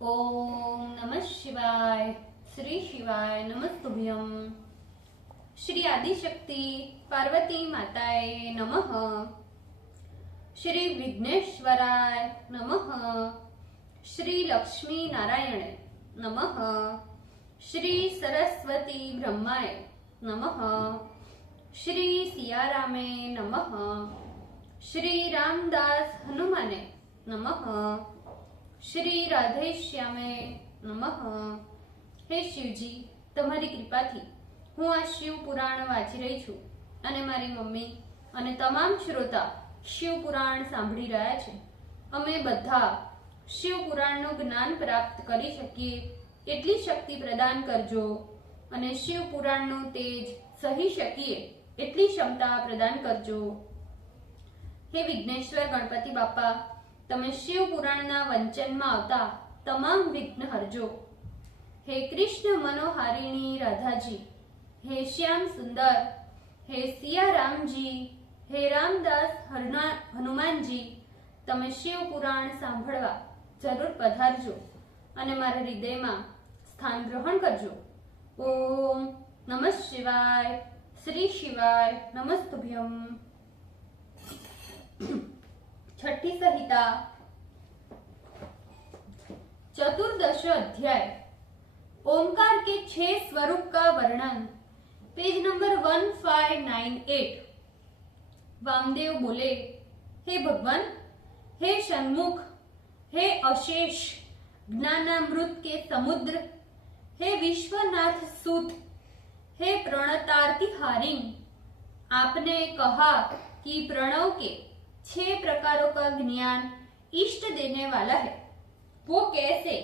ओम नमः शिवाय। श्री शिवाय नमस्तुभ्यम। श्री आदिशक्ति पार्वती माताए नमः। श्री विघ्नेश्वराय नमः। श्री लक्ष्मी नारायण नमः। श्री सरस्वती ब्रह्माय नमः। श्री सियारामे नमः। श्री रामदास हनुमाने नमः। श्री राधेश्यामे नमः। हे शिवजी, તમારી કૃપાથી હું આ શિવ પુરાણ વાંચી રહી છું અને મારી મમ્મી અને તમામ શ્રોતા શિવ પુરાણ સાંભળી રહ્યા છે. અમે બધા શિવ પુરાણનું જ્ઞાન પ્રાપ્ત કરી શકીએ એટલી શક્તિ પ્રદાન કરજો અને શિવ પુરાણનું તેજ સહી શકીએ એટલી ક્ષમતા પ્રદાન કરજો. હે વિઘ્નેશ્વર ગણપતિ બાપા, તમે શિવ પુરાણના વંચનમાં આવતા તમામ વિઘ્ન હરજો. હે કૃષ્ણ મનોહારિણી રાધાજી, હે શ્યામ સુંદર, હે સિયારામજી, હે રામદાસ હનુમાનજી, તમે શિવ પુરાણ સાંભળવા જરૂર પધારજો અને મારા હૃદયમાં સ્થાન ગ્રહણ કરજો. ઓમ નમઃ શિવાય. શ્રી શિવાય નમસ્તુભ્યમ. छठी संहिता चतुर्दश अध्याय ओमकार के 6 स्वरूप का वर्णन. Page number 1598. वामदेव बोले, हे भगवान, हे षण्मुख, हे अशेष ज्ञानामृत के समुद्र, हे विश्वनाथ सूत, हे प्रणतार्ति हारिण, आपने कहा कि प्रणव के 6 प्रकारों का ज्ञान इष्ट देने वाला है. वो कैसे?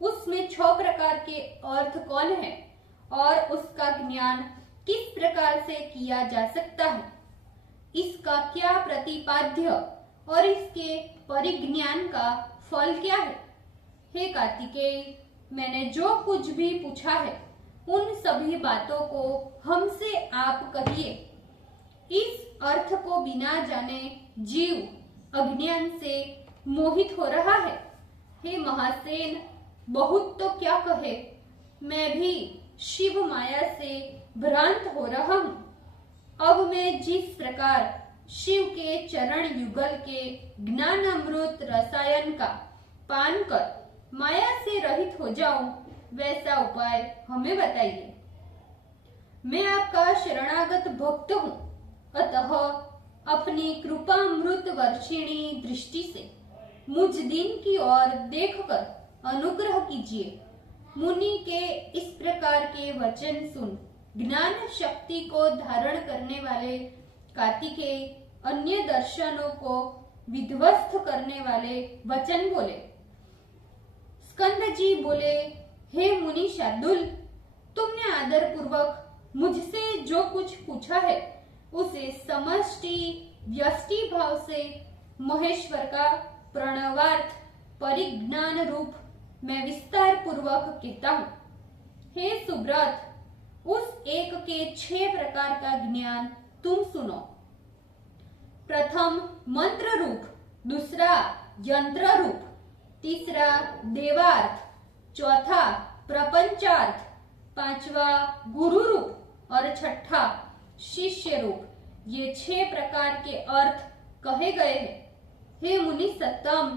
उसमें 6 प्रकार के अर्थ कौन है और उसका ज्ञान किस प्रकार से किया जा सकता है? इसका क्या प्रतिपाद्य और इसके परिज्ञान का फल क्या है? हे कार्तिकेय, मैंने जो कुछ भी पूछा है उन सभी बातों को हमसे आप कहिए. इस अर्थ को बिना जाने जीव अज्ञान से मोहित हो रहा है. हे महासेन, बहुत तो क्या कहे, मैं भी शिव माया से भ्रांत हो रहा हूँ. अब मैं जिस प्रकार शिव के चरण युगल के ज्ञान अमृत रसायन का पान कर माया से रहित हो जाऊं, वैसा उपाय हमें बताइए. मैं आपका शरणागत भक्त हूँ, अतः अपनी कृपामृत वर्षिणी दृष्टि से मुझ दिन की ओर देखकर अनुग्रह कीजिए. मुनि के इस प्रकार के वचन सुन ज्ञान शक्ति को धारण करने वाले कार्तिकेय अन्य दर्शनों को विध्वस्त करने वाले वचन बोले. स्कंद जी बोले, हे मुनि शार्दुल, तुमने आदर पूर्वक मुझसे जो कुछ पूछा है उसे समष्टि व्यष्टि भाव से महेश्वर का प्रणवार्थ परिज्ञान रूप मैं विस्तार पूर्वक कहता हूँ. हे सुब्रत, उस एक के 6 प्रकार का ज्ञान तुम सुनो. प्रथम मंत्र रूप, दूसरा यंत्र रूप, तीसरा देवार्थ, चौथा प्रपंचार्थ, पांचवा गुरु रूप और छठा शिष्य रूप. ये 6 प्रकार के अर्थ कहे गए हैं. हे मुनि सत्तम,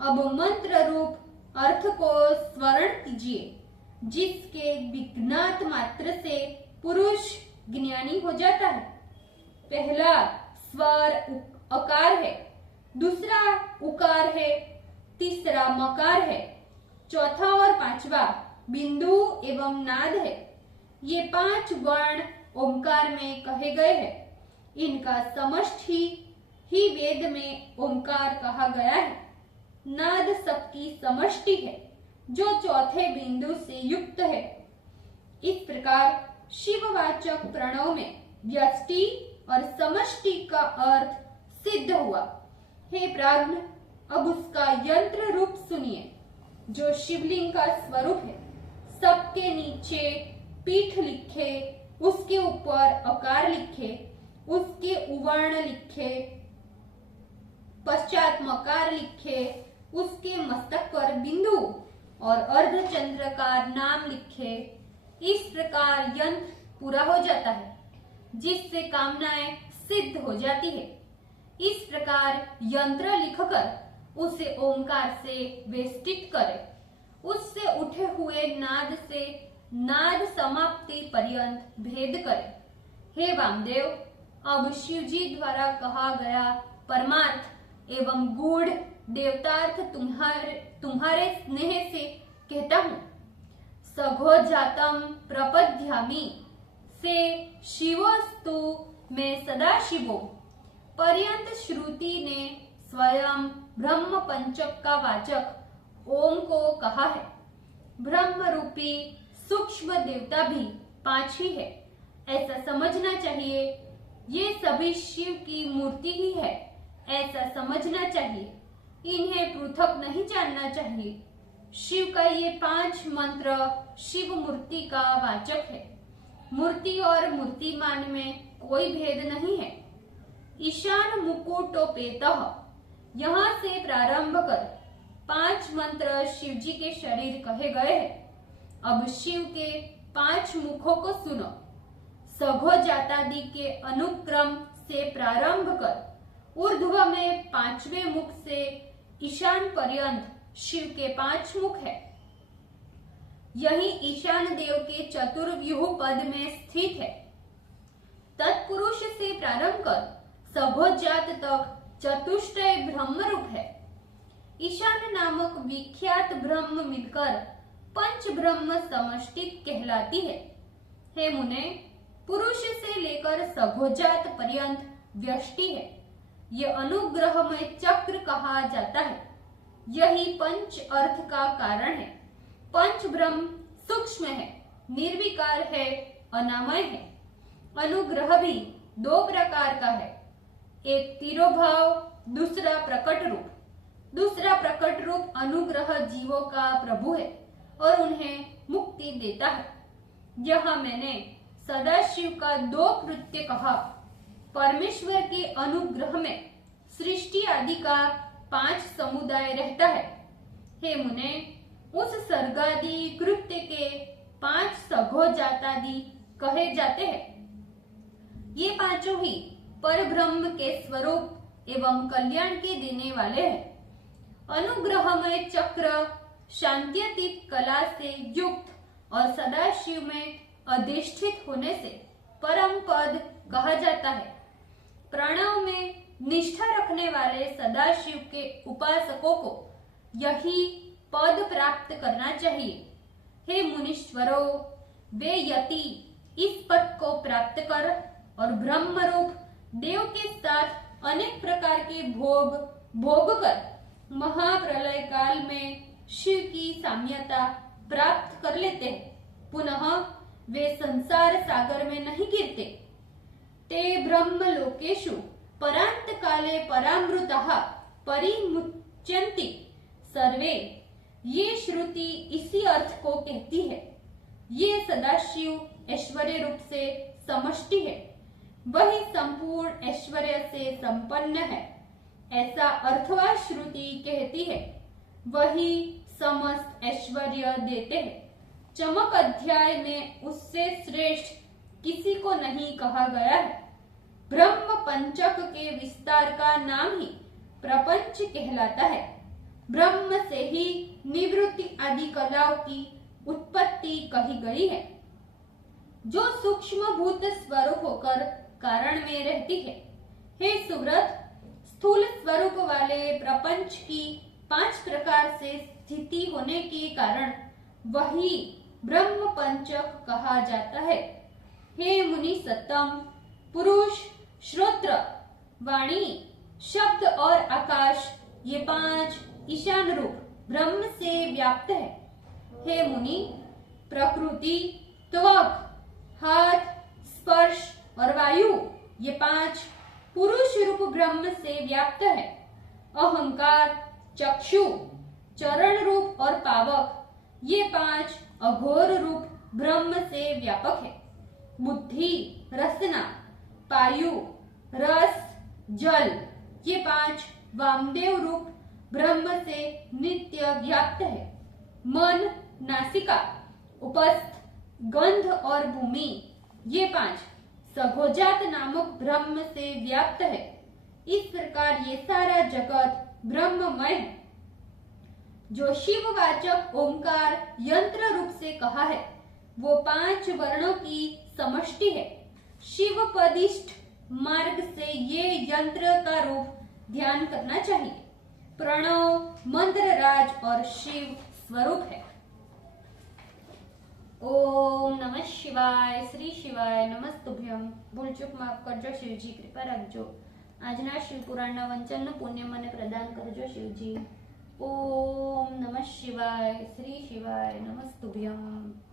अब मंत्र रूप अर्थ को स्मरण कीजिए, जिसके विज्ञात मात्र से पुरुष ज्ञानी हो जाता है. पहला स्वर अकार है, दूसरा उकार है, तीसरा मकार है, चौथा और पांचवा बिंदु एवं नाद है. ये 5 वर्ण ओमकार में कहे गए हैं. इनका समष्टि ही वेद में ओमकार कहा गया है. नाद सबकी समष्टि है जो चौथे बिंदु से युक्त है. इस प्रकार शिववाचक प्रणव में व्यष्टि और समष्टि का अर्थ सिद्ध हुआ. हे प्राज्ञ, अब उसका यंत्र रूप सुनिए, जो शिवलिंग का स्वरूप है. सबके नीचे पीठ लिखे, उसके ऊपर अकार लिखे, उसके उवर्ण लिखे, पश्चात मकार लिखे, उसके मस्तक पर बिंदु और अर्धचंद्राकार नाम लिखे। इस प्रकार यंत्र पूरा हो जाता है, जिससे कामनाएं सिद्ध हो जाती है। इस प्रकार यंत्र लिखकर उसे ओंकार से वेष्टित करे। उससे उठे हुए नाद से नाद समाप्ति पर्यंत भेद करे। हे वामदेव, अब शिव जी द्वारा कहा गया परमार्थ एवं गूढ़ देवतार्थ तुम्हारे स्नेह से कहता हूँ। सघोजातम प्रपद्यामि से शिवोस्तु में सदा शिवो पर्यंत श्रुति ने स्वयं ब्रह्म पंचक का वाचक ओम को कहा है। ब्रह्म रूपी सूक्ष्म देवता भी 5 ही है, ऐसा समझना चाहिए। ये सभी शिव की मूर्ति ही है, ऐसा समझना चाहिए। इन्हें पृथक नहीं जानना चाहिए। शिव का ये 5 मंत्र शिव मूर्ति का वाचक है। मूर्ति और मूर्तिमान में कोई भेद नहीं है। ईशान मुकुटोपेतः यहाँ से प्रारंभ कर 5 मंत्र शिव जी के शरीर कहे गए हैं। अब शिव के 5 मुखों को सुनो। सघोजातादि के अनुक्रम से प्रारंभ कर ऊर्ध्व में 5वें मुख से ईशान पर्यंत शिव के 5 मुख है। यही ईशान देव के चतुर्व्यूह पद में स्थित है। तत्पुरुष से प्रारंभ कर सघोजात तक चतुष्टय ब्रह्म रूप है। ईशान नामक विख्यात ब्रह्म मिलकर पंच ब्रह्म समष्टि कहलाती है। हे मुने, पुरुष से लेकर सघोजात पर्यंत व्यष्टि है। ये अनुग्रह में चक्र कहा जाता है। यही पंच अर्थ का कारण है। पंच ब्रह्म सूक्ष्म है, निर्विकार है, अनामय है। अनुग्रह भी 2 प्रकार का है, एक तिरोभाव, दूसरा प्रकट रूप। दूसरा प्रकट रूप अनुग्रह जीवों का प्रभु है और उन्हें मुक्ति देता है। यहाँ मैंने सदाशिव का 2 कृत्य कहा। परमेश्वर के अनुग्रह में सृष्टि आदि का 5 समुदाय रहता है। हे मुने, उस सर्गादि कृत्य के 5 सघोजातादि कहे जाते हैं। ये 5 ही परब्रह्म के स्वरूप एवं कल्याण के देने वाले हैं। अनुग्रहमय चक्र शांत्यतीत कला से युक्त और सदाशिव में अधिष्ठित होने से परम पद कहा जाता है। प्रणव में निष्ठा रखने वाले सदाशिव के उपासकों को यही पद प्राप्त करना चाहिए। हे मुनीश्वरों, वे यति इस पद को प्राप्त कर और ब्रह्म रूप देव के साथ अनेक प्रकार के भोग कर महाप्रलय काल में शिव की साम्यता प्राप्त कर लेते हैं। पुनः वे संसार सागर में नहीं गिरते। ते ब्रह्म लोकेषु परांत काले परामृतः परिमुच्यन्ति सर्वे। ये श्रुति इसी अर्थ को कहती है। ये सदाशिव ऐश्वर्य रूप से समष्टि है, वही संपूर्ण ऐश्वर्य से संपन्न है, ऐसा अर्थवा श्रुति कहती है। वही समस्त ऐश्वर्य देते हैं। चमक अध्याय में उससे श्रेष्ठ किसी को नहीं कहा गया है। ब्रह्म पंचक के विस्तार का नाम ही प्रपंच कहलाता है। ब्रह्म से ही निवृत्ति आदि कलाओं की उत्पत्ति कही गई है, जो सूक्ष्म भूत स्वरूप होकर कारण में रहती है। हे सुव्रत, स्थूल स्वरूप वाले प्रपंच की 5 प्रकार से स्थिति होने के कारण वही ब्रह्म पंचक कहा जाता है। हे मुनि सत्तम, पुरुष, श्रोत्र, वाणी, शब्द और आकाश, ये 5 ईशान रूप ब्रह्म से व्याप्त है। हे मुनि, प्रकृति, त्वक, हाथ, स्पर्श और वायु, ये 5 पुरुष रूप ब्रह्म से व्याप्त है। अहंकार, चक्षु, चरण रूप और पावक, ये 5 अघोर रूप ब्रह्म से व्यापक है। बुद्धि, रसना, पायु, रस, जल, ये 5 वामदेव रूप ब्रह्म से नित्य व्याप्त है। मन, नासिका, उपस्थ, गंध और भूमि, ये 5 सघोजात नामक ब्रह्म से व्याप्त है। इस प्रकार ये सारा जगत ब्रह्ममय है। जो शिववाचक ओंकार यंत्र रूप से कहा है वो 5 वर्णों की समष्टि है। शिवपदिष्ठ मार्ग से ये यंत्र का रूप ध्यान करना चाहिए। प्रणव मंत्रराज और शिव स्वरूप है। ओम नमः शिवाय। श्री शिवाय नमस्तुभ्यम। भूल चूक माफ करजो शिवजी, कृपा रखजो। આજના શિવપુરાણના વંચનનું પુણ્ય મને પ્રદાન કરજો શિવજી। ઓમ નમઃ શિવાય। શ્રી શિવાય નમસ્તુભ્યમ।